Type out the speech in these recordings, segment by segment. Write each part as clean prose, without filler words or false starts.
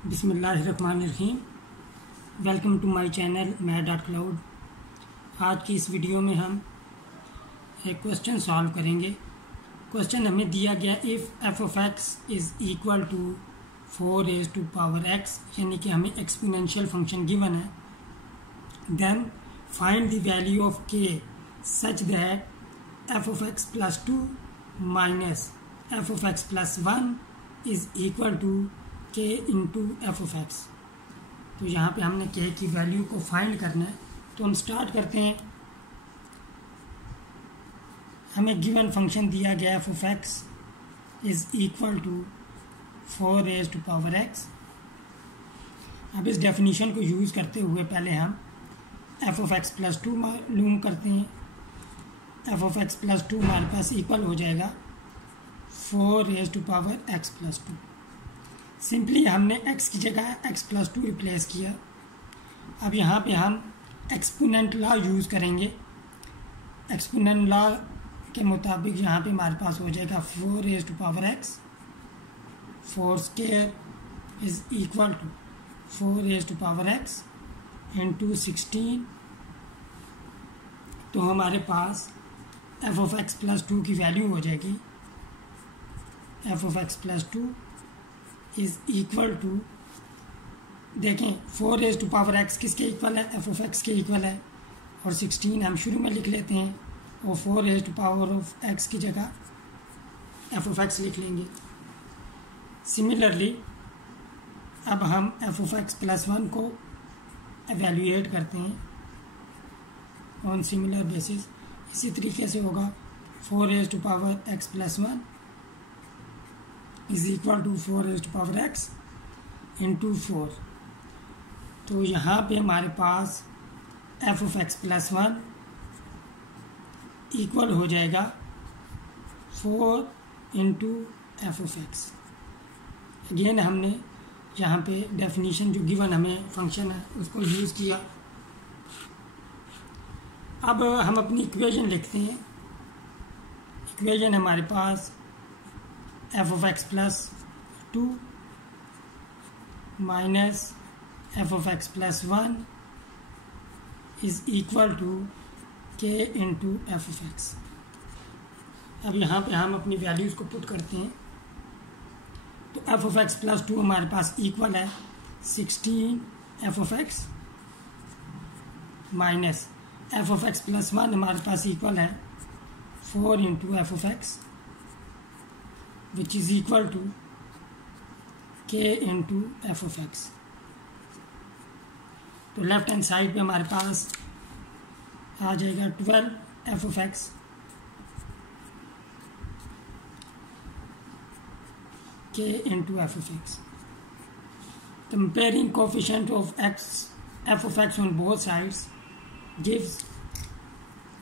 बिस्मिल्लाहिर्रहमानिर्रहीम। Welcome to my channel math.cloud। आज की इस वीडियो में हम एक क्वेश्चन सॉल्व करेंगे। क्वेश्चन हमें दिया गया if f of x is equal to 4 यानी कि हमें एक्सपोनेंशियल फंक्शन गिवन है। Then find the value of k such that f of x plus 2 minus f of x plus 1 is equal to k into f of x. तो यहाँ पे हमने के की वैल्यू को फाइंड करना है, तो हम स्टार्ट करते हैं। हमें गिवन फंक्शन दिया गया f of x is equal to 4 अब इस डेफिनीशन को यूज़ करते हुए पहले हम एफ ऑफ एक्स प्लस 2 मालूम करते हैं। एफ ऑफ एक्स प्लस 2 हमारे पास इक्वल हो जाएगा 4 प्लस 2। सिंपली हमने x की जगह x प्लस 2 रिप्लेस किया। अब यहाँ पे हम एक्सपोनेंट लॉ यूज़ करेंगे। एक्सपोनेंट लॉ के मुताबिक यहाँ पे हमारे पास हो जाएगा 4 4 square is equal to 4 into 16। तो हमारे पास एफ ऑफ एक्स प्लस 2 की वैल्यू हो जाएगी f of x plus 2 is equal to, देखें 4 किसके इक्वल है, एफ ऑफ एक्स के इक्वल है, और 16 हम शुरू में लिख लेते हैं और 4 की जगह एफ ऑफ एक्स लिख लेंगे। सिमिलरली अब हम एफ ऑफ एक्स प्लस 1 को एवेल्यूएट करते हैं ऑन सिमिलर बेसिस। इसी तरीके से होगा 4 plus 1 is equal to 4 into 4। तो यहाँ पे हमारे पास f of x plus 1 equal हो जाएगा 4 into f of x. Again हमने यहाँ पे डेफिनीशन जो गिवन हमें फंक्शन है उसको यूज़ किया। अब हम अपनी इक्वेशन लिखते हैं। इक्वेशन हमारे पास f of x plus 2 minus f of x plus 1 is equal to k into f of x. अब यहाँ पे हम अपनी वैल्यूज़ को पुट करते हैं। तो एफ ऑफ एक्स प्लस 2 हमारे पास इक्वल है 16 f of x minus f of x plus 1 हमारे पास इक्वल है 4 into f of x which is equal to k into f of x. तो लेफ्ट हैंड साइड पे हमारे पास आ जाएगा 12 एफ ऑफ एक्स के into f of x. Comparing coefficient of x f of x on both sides gives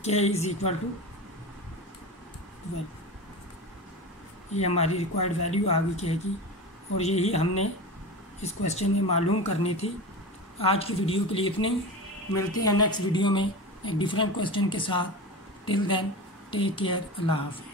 k is equal to 12। ये हमारी required value आ गई के की, और यही हमने इस क्वेश्चन में मालूम करनी थी। आज की वीडियो के लिए इतनी ही। मिलते हैं नेक्स्ट वीडियो में एक डिफरेंट क्वेश्चन के साथ। टिल देन टेक केयर, अल्लाह हाफ़िज़।